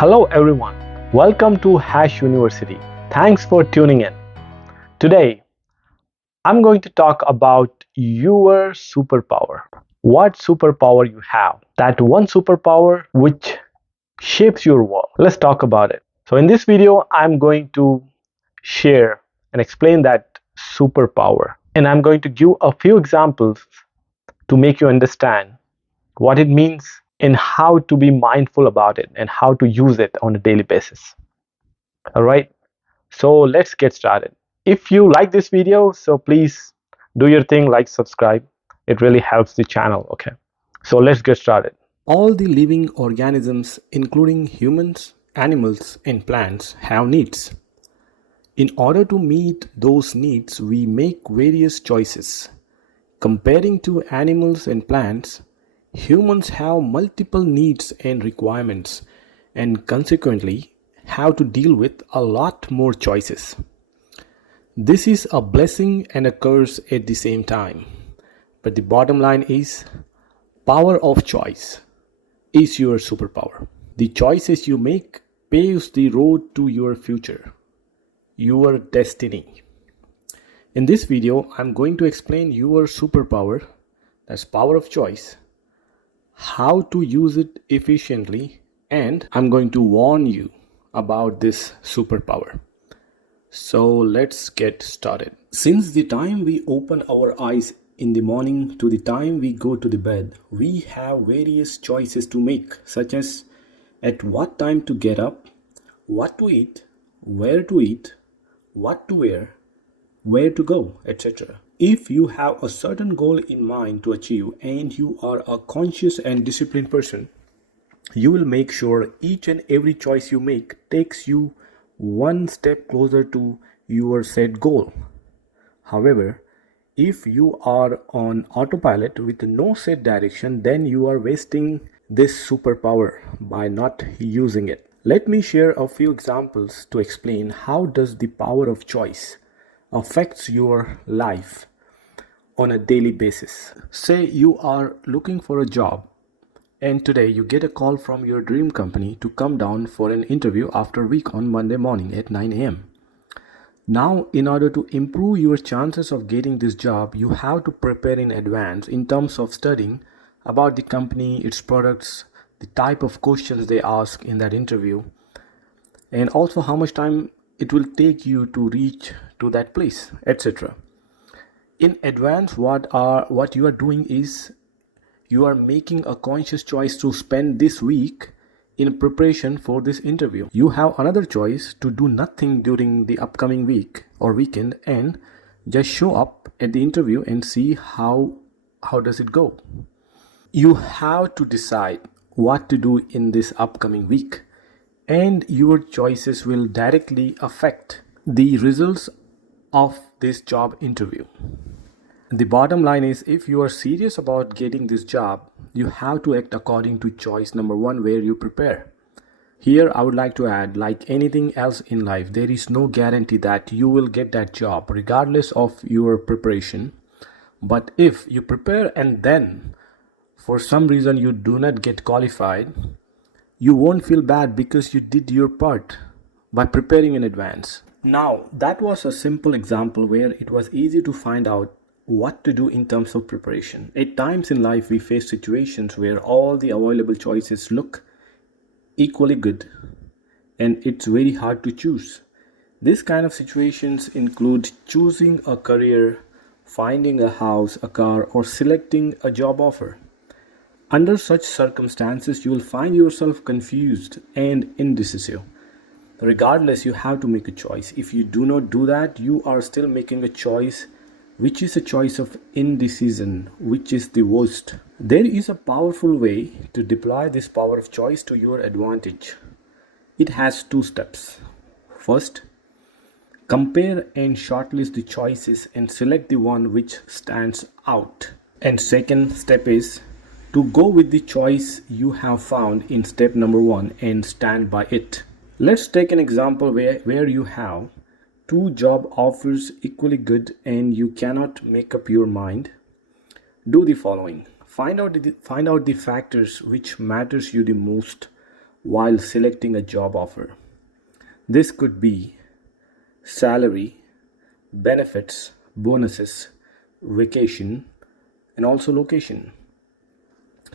Hello everyone, welcome to HashUniversity. Thanks for tuning in. Today, I'm going to talk about your superpower. What superpower you have? That one superpower which shapes your world. Let's talk about it. So in this video, I'm going to share and explain that superpower. And I'm going to give a few examples to make you understand what it means and how to be mindful about it and how to use it on a daily basis. All right, so let's get started. If you like this video, so please do your thing, like, subscribe. It really helps the channel. Okay, so let's get started. All the living organisms, including humans, animals, and plants, have needs. In order to meet those needs, we make various choices. Comparing to animals and plants, humans have multiple needs and requirements, and consequently, have to deal with a lot more choices. This is a blessing and a curse at the same time. But the bottom line is, power of choice is your superpower. The choices you make paves the road to your future, your destiny. In this video, I'm going to explain your superpower, that's power of choice, how to use it efficiently, and I'm going to warn you about this superpower. So let's get started. Since the time we open our eyes in the morning to the time we go to the bed, we have various choices to make, such as at what time to get up, what to eat, what to wear, where to go, etc. If you have a certain goal in mind to achieve and you are a conscious and disciplined person, you will make sure each and every choice you make takes you one step closer to your set goal. However, if you are on autopilot with no set direction, then you are wasting this superpower by not using it. Let me share a few examples to explain how does the power of choice affects your life on a daily basis. Say you are looking for a job and today you get a call from your dream company to come down for an interview after a week on Monday morning at 9 a.m. Now, in order to improve your chances of getting this job, you have to prepare in advance in terms of studying about the company, its products, the type of questions they ask in that interview, and also how much time it will take you to reach to that place, etc. In advance, what you are doing is you are making a conscious choice to spend this week in preparation for this interview. You have another choice to do nothing during the upcoming week or weekend and just show up at the interview and see how does it go. You have to decide what to do in this upcoming week, and your choices will directly affect the results of this job interview. The bottom line is, if you are serious about getting this job, you have to act according to choice number one, where you prepare. Here, I would like to add, like anything else in life, there is no guarantee that you will get that job regardless of your preparation. But if you prepare and then for some reason you do not get qualified, you won't feel bad because you did your part by preparing in advance. Now, that was a simple example where it was easy to find out what to do in terms of preparation. At times in life, we face situations where all the available choices look equally good and it's very hard to choose. This kind of situations include choosing a career, finding a house, a car, or selecting a job offer. Under such circumstances, you will find yourself confused and indecisive. Regardless, you have to make a choice. If you do not do that, you are still making a choice which is a choice of indecision, which is the worst. There is a powerful way to deploy this power of choice to your advantage. It has two steps. First, compare and shortlist the choices and select the one which stands out. And second step is to go with the choice you have found in step number one and stand by it. Let's take an example where you have two job offers equally good and you cannot make up your mind. Do the following. Find out the factors which matters you the most while selecting a job offer. This could be salary, benefits, bonuses, vacation, and also location,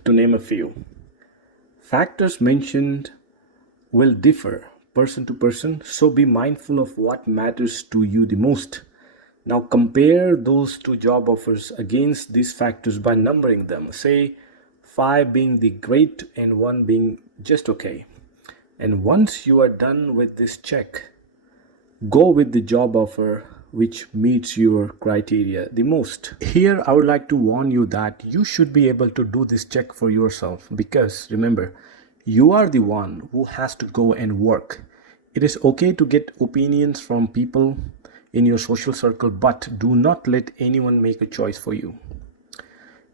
to name a few. Factors mentioned will differ person to person, so be mindful of what matters to you the most. Now compare those two job offers against these factors by numbering them. Say 5 being the great and 1 being just okay. And once you are done with this check, go with the job offer which meets your criteria the most. Here, I would like to warn you that you should be able to do this check for yourself, because remember, you are the one who has to go and work. It is okay to get opinions from people in your social circle, but do not let anyone make a choice for you.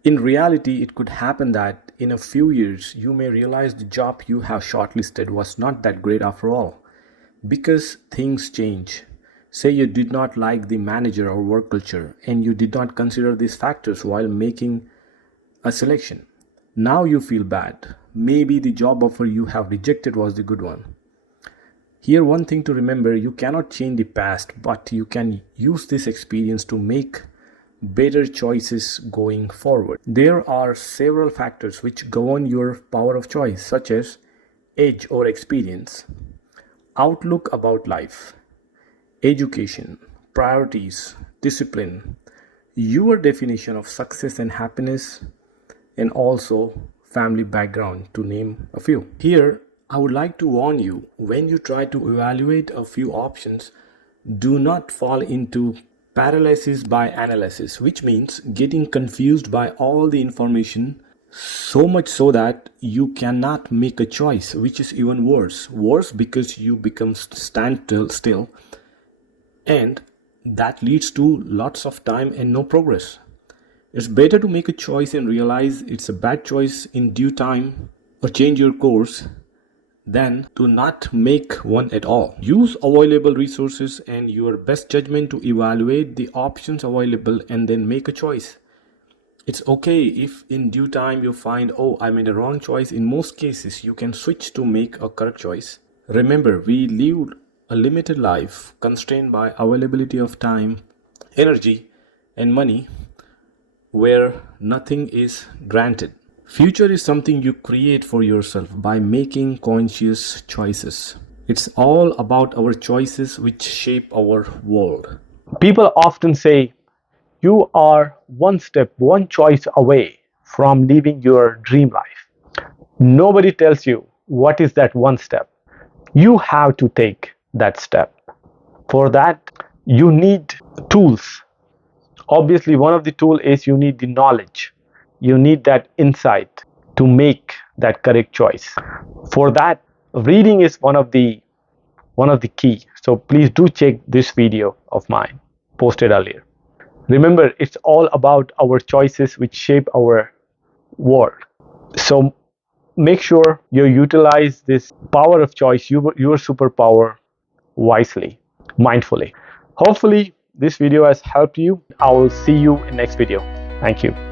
In reality, it could happen that in a few years, you may realize the job you have shortlisted was not that great after all, because things change. Say you did not like the manager or work culture, and you did not consider these factors while making a selection. Now you feel bad. Maybe the job offer you have rejected was the good one. Here, one thing to remember, you cannot change the past, but you can use this experience to make better choices going forward. There are several factors which govern your power of choice, such as age or experience, outlook about life, education, priorities, discipline, your definition of success and happiness, and also family background, to name a few. Here, I would like to warn you, when you try to evaluate a few options, do not fall into paralysis by analysis, which means getting confused by all the information, so much so that you cannot make a choice, which is even worse. Worse because you become still, and that leads to lots of time and no progress. It's better to make a choice and realize it's a bad choice in due time, or change your course, than to not make one at all. Use available resources and your best judgment to evaluate the options available and then make a choice. It's okay if in due time you find, oh, I made a wrong choice. In most cases, you can switch to make a correct choice. Remember, we live a limited life constrained by availability of time, energy, and money, where nothing is granted. Future is something you create for yourself by making conscious choices. It's all about our choices which shape our world. People often say you are one step, one choice away from living your dream life. Nobody tells you what is that one step. You have to take that step. For that, you need tools. Obviously, one of the tools is you need the knowledge. You need that insight to make that correct choice. For that, reading is one of the key. So please do check this video of mine posted earlier. Remember, it's all about our choices which shape our world. So make sure you utilize this power of choice, your superpower, wisely, mindfully. Hopefully, this video has helped you. I will see you in next video. Thank you.